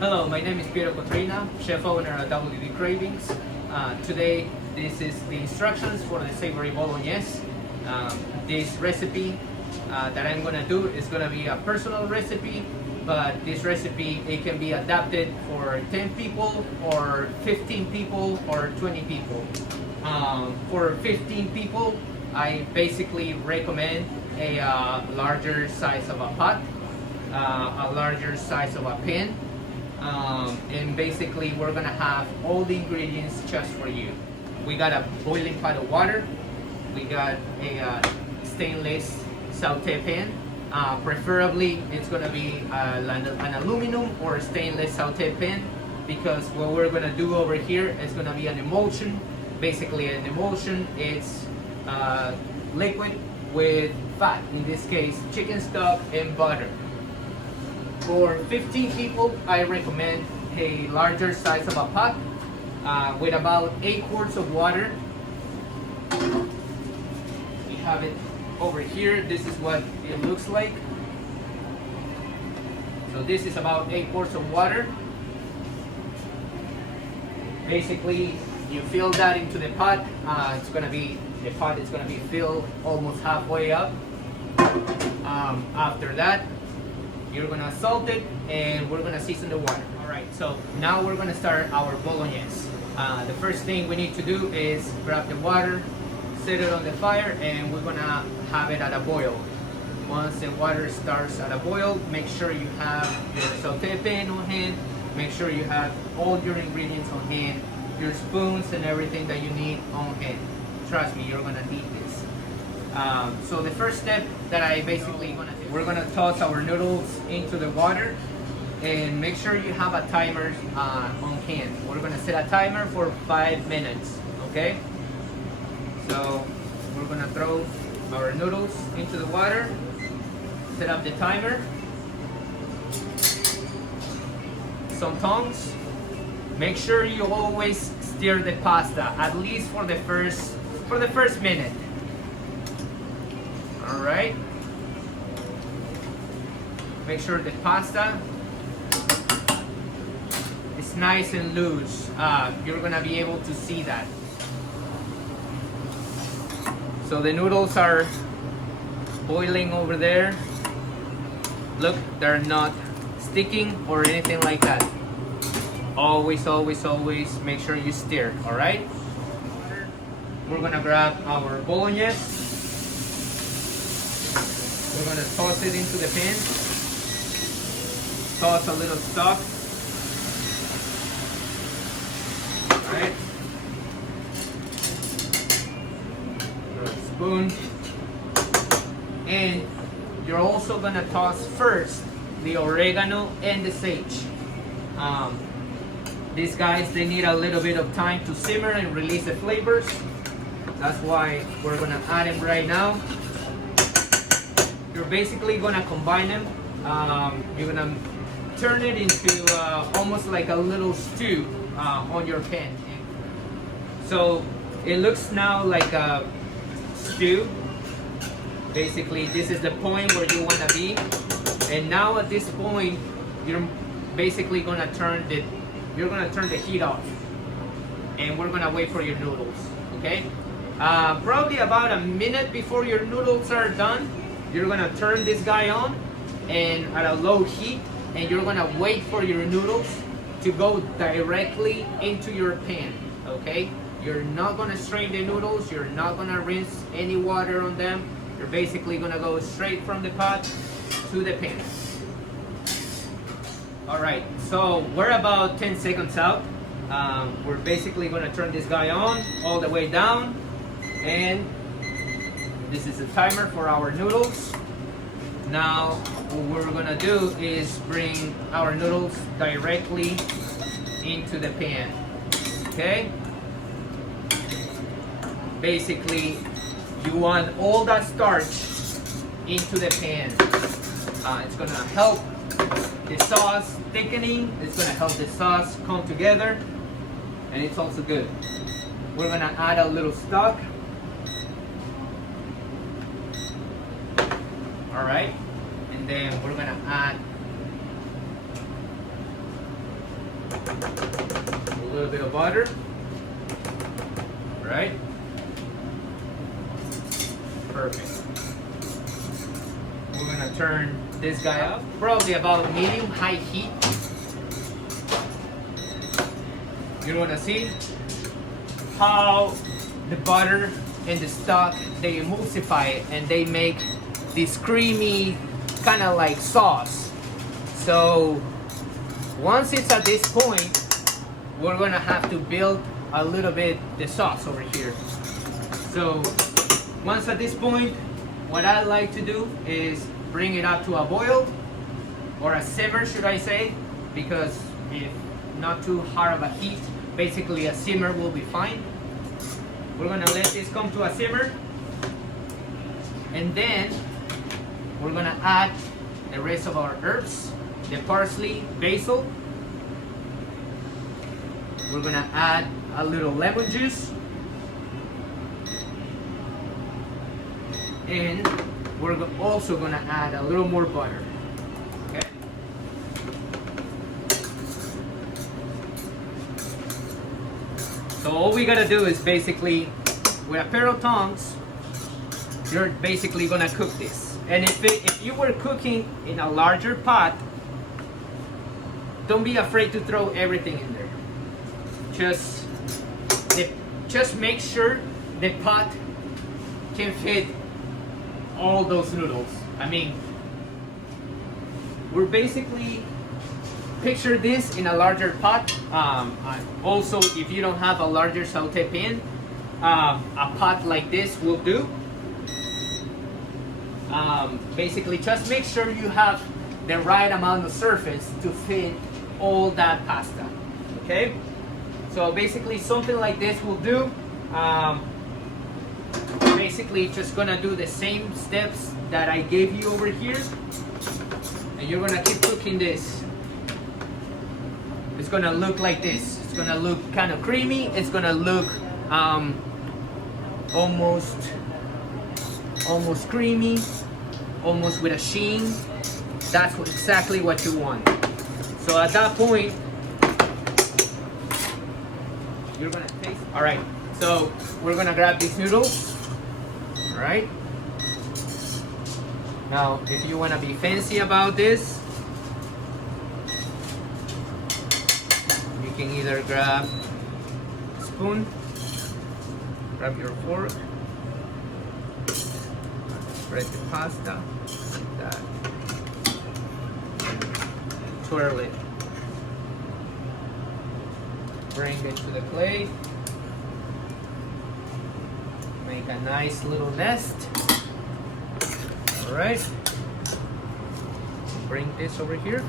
Hello, my name is Piero Cotrina, chef owner at WD Cravings. Today, this is the instructions for the savory Bolognese. This recipe that I'm gonna do is gonna be a personal recipe, but this recipe, it can be adapted for 10 people or 15 people or 20 people. For 15 people, I basically recommend a larger size of a pot, a larger size of a pan, and basically we're gonna have all the ingredients just for you. We got a boiling pot of water, we got a stainless saute pan, preferably it's gonna be an aluminum or stainless saute pan, because what we're gonna do over here is gonna be an emulsion. Basically an emulsion, it's liquid with fat, in this case chicken stock and butter. For 15 people, I recommend a larger size of a pot with about 8 quarts of water. We have it over here. This is what it looks like. So this is about 8 quarts of water. Basically, you fill that into the pot. The pot is gonna be filled almost halfway up. After that, you're gonna salt it and we're gonna season the water. All right, so now we're gonna start our Bolognese. The first thing we need to do is grab the water, set it on the fire, and we're gonna have it at a boil. Once the water starts at a boil, make sure you have your saute pan on hand, make sure you have all your ingredients on hand, your spoons and everything that you need on hand. Trust me, you're gonna need this. So the first step that I basically gonna do, we're gonna toss our noodles into the water, and make sure you have a timer on hand. We're gonna set a timer for 5 minutes, okay? So we're gonna throw our noodles into the water, set up the timer, some tongs. Make sure you always stir the pasta, at least for the first minute. All right. Make sure the pasta is nice and loose. You're gonna be able to see that. So the noodles are boiling over there. Look, they're not sticking or anything like that. Always, always, always make sure you stir, all right? We're gonna grab our Bolognese. We're gonna toss it into the pan. Toss a little stock. All right. A spoon. And you're also gonna toss first the oregano and the sage. These guys, they need a little bit of time to simmer and release the flavors. That's why we're gonna add them right now. You're basically gonna combine them. You're gonna turn it into almost like a little stew on your pan. So it looks now like a stew. Basically, this is the point where you wanna be. And now at this point, you're basically gonna turn the heat off, and we're gonna wait for your noodles, okay? Probably about a minute before your noodles are done, you're gonna turn this guy on and at a low heat, and you're gonna wait for your noodles to go directly into your pan, okay? You're not gonna strain the noodles, you're not gonna rinse any water on them. You're basically gonna go straight from the pot to the pan. All right, so we're about 10 seconds out. We're basically gonna turn this guy on all the way down, and this is the timer for our noodles. Now, what we're gonna do is bring our noodles directly into the pan, okay? Basically, you want all that starch into the pan. It's gonna help the sauce thickening, it's gonna help the sauce come together, and it's also good. We're gonna add a little stock. All right, and then we're gonna add A little bit of butter. Right? Perfect. We're gonna turn this guy up, probably about medium-high heat. You're gonna see how the butter and the stock, they emulsify and they make this creamy kind of like sauce. So once it's at this point, we're gonna have to build a little bit the sauce over here. So once at this point, what I like to do is bring it up to a boil or a simmer, should I say, because if not too hard of a heat, basically a simmer will be fine. We're gonna let this come to a simmer, and then we're gonna add the rest of our herbs, the parsley, basil. We're gonna add a little lemon juice, and we're also gonna add a little more butter. Okay. So all we gotta do is basically, with a pair of tongs, you're basically gonna cook this. And if you were cooking in a larger pot, don't be afraid to throw everything in there. Just make sure the pot can fit all those noodles. I mean, we're basically, picture this in a larger pot. Also, if you don't have a larger saute pan, a pot like this will do. Basically, just make sure you have the right amount of surface to fit all that pasta. Okay? So basically, something like this will do. Basically, just gonna do the same steps that I gave you over here, and you're gonna keep cooking this. It's gonna look like this. It's gonna look kind of creamy. It's gonna look almost creamy, almost with a sheen. That's exactly what you want. So at that point, you're gonna taste. All right. So we're gonna grab these noodles. All right. Now, if you wanna be fancy about this, you can either grab a spoon, grab your fork, spread the pasta, like that, twirl it, bring it to the plate, make a nice little nest. All right, bring this over here.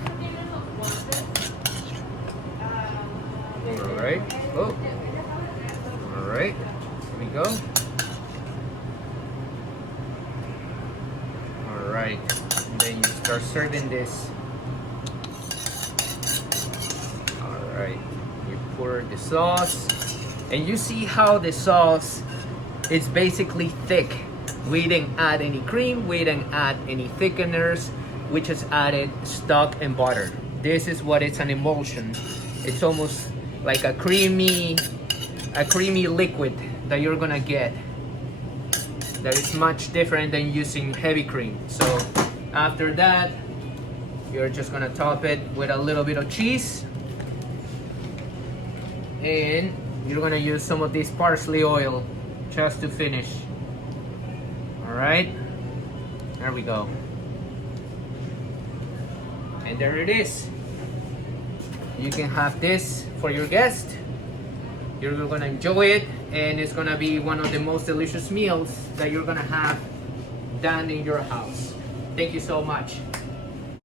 All right, oh, all right, here we go. All right, and then you start serving this. All right, you pour the sauce, and you see how the sauce is basically thick. We didn't add any cream, we didn't add any thickeners, we just added stock and butter. This is what it's an emulsion. It's almost like a creamy liquid that you're gonna get. That is much different than using heavy cream. So after that, you're just gonna top it with a little bit of cheese, and you're gonna use some of this parsley oil just to finish. All right, there we go. And there it is. You can have this for your guest. You're gonna enjoy it, and it's gonna be one of the most delicious meals that you're gonna have done in your house. Thank you so much.